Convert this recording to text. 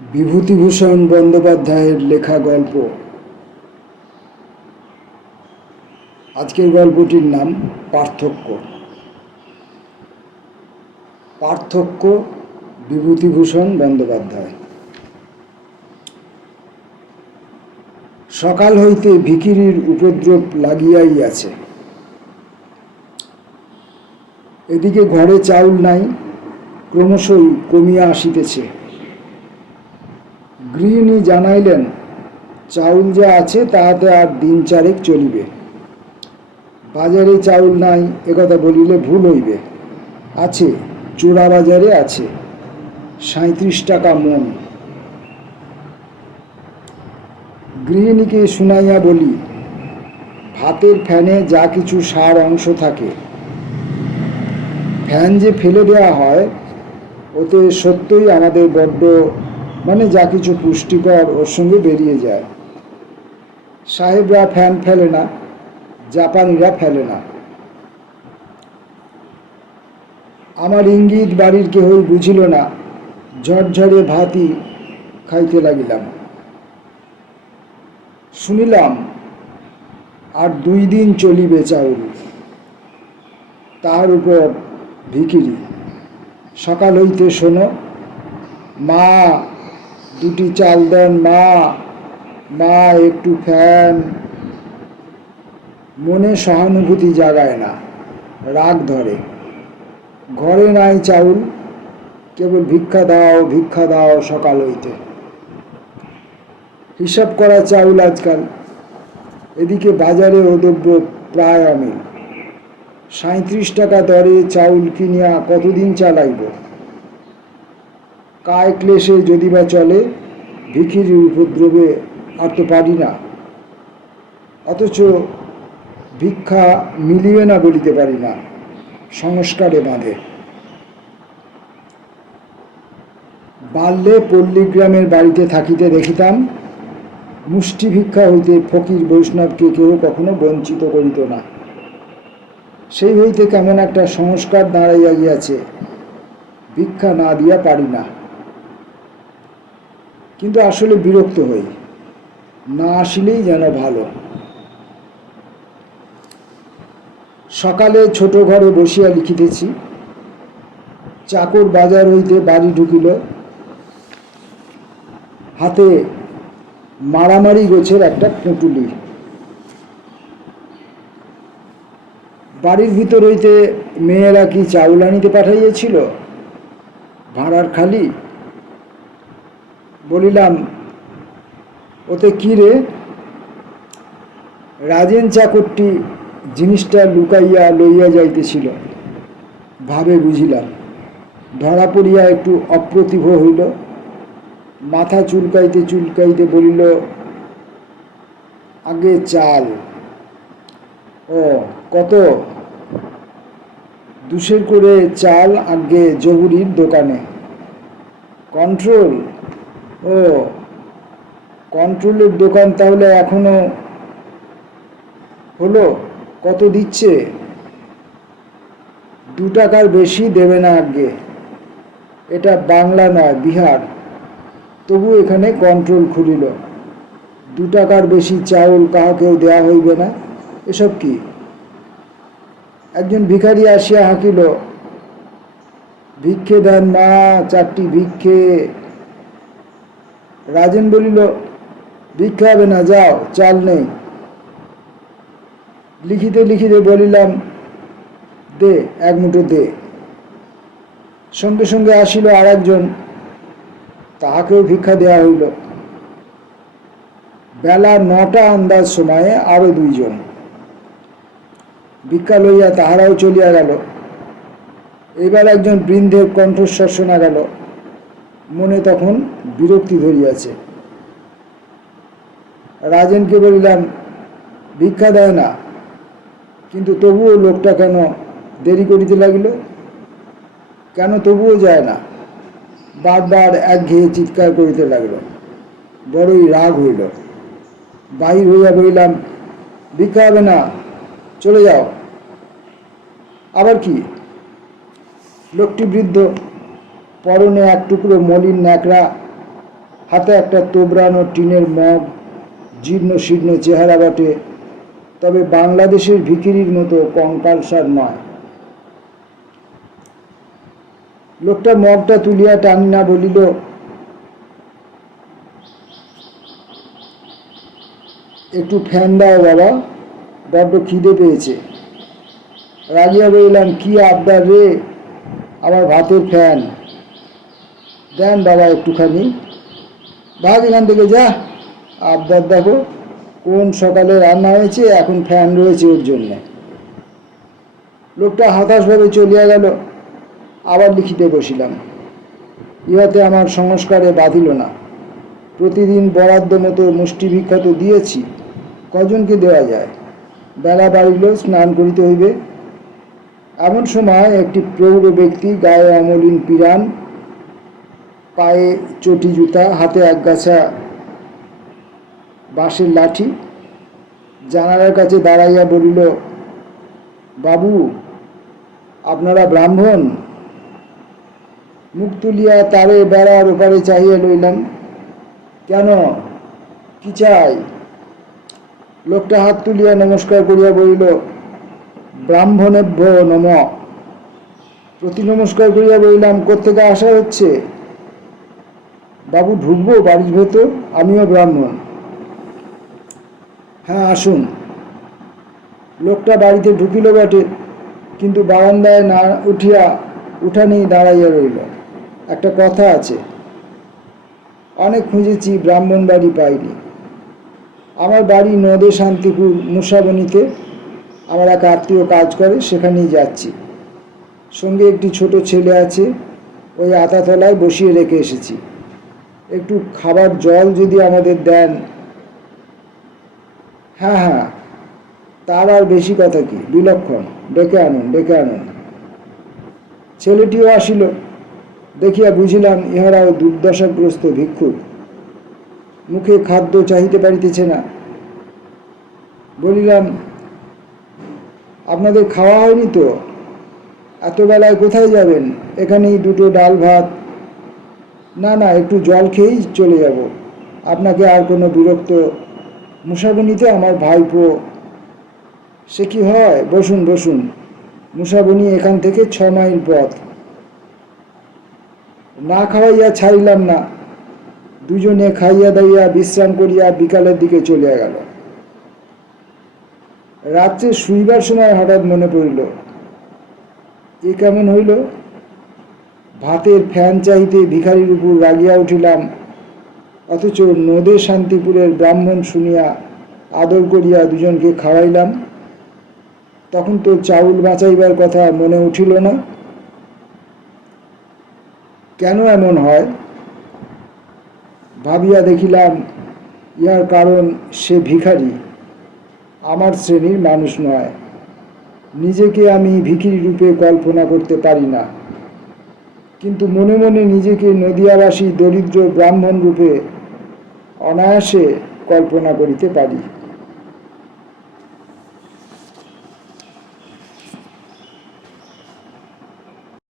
বিভূতিভূষণ বন্দ্যোপাধ্যায়ের লেখা গল্প। আজকের গল্পটির নাম পার্থক্য। পার্থক্য, বিভূতিভূষণ বন্দ্যোপাধ্যায়। সকাল হইতে ভিখিরির উপদ্রব লাগিয়াই আছে। এদিকে ঘরে চাউল নাই, ক্রমশই কমিয়া আসিতেছে। গৃহিণী জানাইলেন, চাউল যা আছে তাহাতে আর দিন চারেক চলিবে। বাজারে চাউল নাই একথা বলিলে ভুল হইবে। আছে, চোরা বাজারে আছে, 37 টাকা মণ। গৃহিণীকে শুনাইয়া বলি, ভাতের ফ্যানে যা কিছু সার অংশ থাকে, ফ্যান যে ফেলে দেওয়া হয়, ওতে সত্যই আমাদের বড্ড যা কিছু পুষ্টিকর ওর সঙ্গে বেরিয়ে যায়। সাহেবরা ফ্যান ফেলে না, জাপানিরা ফেলে না। আমার ইঙ্গিত বাড়ির কেহই বুঝিল না। ঝরঝরে ভাতই খাইতে লাগিলাম। শুনিলাম আর 2 দিন চলিবে চাউল। তার উপর ভিখিরি, সকাল হইতে শোনো, মা 2টি চাল দেন, মা, মা একটু ফ্যান। মনে সহানুভূতি জাগায় না, রাগ ধরে। ঘরে নাই চাউল, কেবল ভিক্ষা দাও, ভিক্ষা দাও সকাল হইতে। হিসাব করা চাউল আজকাল। এদিকে বাজারে দ্রব্য প্রায় অমিল। 37 টাকা দরে চাউল কিনিয়া কতদিন চালাইব? কায় ক্লেশে যদি বা চলে, ভিখিরির উপদ্রবে আর তো পারি না। অথচ ভিক্ষা মিলিবে না বলিতে পারি না, সংস্কারে বাঁধে। বাল্যে পল্লীগ্রামের বাড়িতে থাকিতে দেখিতাম, মুষ্টি ভিক্ষা হইতে ফকির বৈষ্ণবকে কেউ কখনো বঞ্চিত করিত না। সেই হইতে কেমন একটা সংস্কার দাঁড়াইয়া গিয়াছে, ভিক্ষা না দিয়া পারি না। কিন্তু আসলে বিরক্ত হই, না আসিলেই যেন ভালো। সকালে ছোট ঘরে বসিয়া লিখিতেছি। চাকর বাজার হইতে বাড়ি ঢুকিল, হাতে মারামারি গোছের একটা পুঁটুলি। বাড়ির ভিতর হইতে মেয়েরা কি চাউল আনিতে পাঠাইয়াছিল? ভাঁড়ার খালি। বলিলাম, ওতে কি রে? রাজেন চাকরটি জিনিসটা লুকাইয়া লইয়া যাইতেছিল। ভাবে বুঝিলাম। ধরা পড়িয়া একটু অপ্রতিভ হইল। মাথা চুলকাইতে চুলকাইতে বলিল, আগে চাল। ও, কত? 2 করে চাল আগে জহুরির দোকানে। কন্ট্রোল? ও, কন্ট্রোলের দোকান তাহলে এখনো হলো? কত দিচ্ছে? 2 টাকার বেশি দেবে না আগে। এটা বাংলা নয়, বিহার। তবু এখানে কন্ট্রোল খুলিল। 2 টাকার বেশি চাউল কাহাকেও দেয়া হইবে না। এসব কি? একজন ভিখারি আসিয়া হাঁকিল, ভিক্ষে দেন মা, 4টি ভিক্ষে। রাজেন বলিল, ভিক্ষা হবে না, যাও, চাল নেই। লিখিতে লিখিতে বলিলাম, দে, 1 মুঠো দে। সঙ্গে সঙ্গে আসিল আর একজন, তাহাকেও ভিক্ষা দেওয়া হইল। বেলা 9টা আন্দাজ সময়ে আরো 2 জন ভিক্ষা লইয়া তাহারাও চলিয়া গেল। এবার একজন বৃদ্ধের কণ্ঠস্বর শোনা গেল। মনে তখন বিরক্তি ধরিয়াছে। রাজেনকে বলিলাম, ভিক্ষা দেয় না, কিন্তু তবুও লোকটা কেন দেরি করিতে লাগিল? কেন তবুও যায় না? বারবার একঘেয়ে চিৎকার করিতে লাগল। বড়ই রাগ হইল। বাহির হইয়া বলিলাম, ভিক্ষা হবে না, চলে যাও। আবার কি? লোকটি বৃদ্ধ, পরনে 1 টুকরো মলিন ন্যাকড়া, হাতে একটা তোবড়ানো টিনের মগ, জীর্ণ শীর্ণ চেহারা বটে, তবে বাংলাদেশের ভিখিরির মতো কঙ্কালসার নয়। লোকটা মগটা তুলিয়া টানি না বলিল, একটু ফ্যান দাও বাবা, বড্ড খিদে পেয়েছে। রাগিয়া বললাম, কি আবদার রে, আমার ভাতের ফ্যান দেন বাবা একটুখানি। ভাগ এখান থেকে, যা, আবদার দেখো, কোন সকালে রান্না হয়েছে, এখন ফ্যান রয়েছে ওর জন্যে। লোকটা হতাশভাবে চলিয়া গেল। আবার লিখিতে বসিলাম। ইহাতে আমার সংস্কারে বাঁধিল না। প্রতিদিন বরাদ্দ মতো মুষ্টি ভিক্ষা তো দিয়েছি, কজনকে দেওয়া যায়। বেলা বাড়িল, স্নান করিতে হইবে। এমন সময় একটি প্রৌঢ় ব্যক্তি, গায়ে অমলিন পিরান, পায়ে চটি জুতা, হাতে একগাছা বাঁশের লাঠি, জানালার কাছে দাঁড়াইয়া বলিল, বাবু, আপনারা ব্রাহ্মণ? মুখ তুলিয়া তারে বেড়ার ওপারে চাহিয়া লইলাম। কেন, কি চাই? লোকটা হাত তুলিয়া নমস্কার করিয়া বলিল, ব্রাহ্মণেভ্য নম। প্রতি নমস্কার করিয়া বলিলাম, কোত্থেকে আসা হচ্ছে? বাবু, ঢুকবো বাড়ির ভেতর? আমিও ব্রাহ্মণ। হ্যাঁ, আসুন। লোকটা বাড়িতে ঢুকিল বটে, কিন্তু বারান্দায় না উঠিয়া উঠানেই দাঁড়াইয়া রইল। একটা কথা আছে, অনেক খুঁজেছি, ব্রাহ্মণ বাড়ি পাইনি। আমার বাড়ি নদে শান্তিপুর মুসাবনীতে। আমার এক আত্মীয় কাজ করে, সেখানেই যাচ্ছি। সঙ্গে একটি ছোট ছেলে আছে, ওই আতাতলায় বসিয়ে রেখে এসেছি। একটু খাবার জল যদি আমাদের দেন। হ্যাঁ হ্যাঁ, তার আর বেশি কথা কি, বিলক্ষণ, ডেকে আনুন, ডেকে আনুন। ছেলেটিও আসিল। দেখিয়া বুঝিলাম ইহারাও দুর্দশাগ্রস্ত ভিক্ষুক, মুখে খাদ্য চাহিতে পারিতেছে না। বলিলাম, আপনাদের খাওয়া হয়নি তো? এত বেলায় কোথায় যাবেন? এখানেই দুটো ডাল ভাত। না না, একটু জল খেয়েই চলে যাব। আপনাকে আর কোনো বিরক্ত? মুসাবনীতে আমার ভাইপো। সে কি হয়, বসুন বসুন। মুসাবনী এখান থেকে 6 মাইল পথ। না খাওয়াইয়া ছাড়িলাম না। দুজনে খাইয়া দাইয়া বিশ্রাম করিয়া বিকালের দিকে চলিয়া গেল। রাত্রে শুইবার সময় হঠাৎ মনে পড়িল, এ কেমন হইল? ভাতের ফ্যান চাইতে ভিখারির উপর রাগিয়া উঠিলাম, অথচ নদে শান্তিপুরের ব্রাহ্মণ শুনিয়া আদর করিয়া দুজনকে খাওয়াইলাম। তখন তো চাউল বাঁচাইবার কথা মনে উঠিল না। কেন এমন হয় ভাবিয়া দেখিলাম, ইহার কারণ সে ভিখারি আমার শ্রেণীর মানুষ নয়। নিজেকে আমি ভিখিরি রূপে কল্পনা করতে পারি না, কিন্তু মনে মনে নিজেকে নদিয়াবাসী দরিদ্র ব্রাহ্মণ রূপে অনায়াসে কল্পনা করিতে পারি।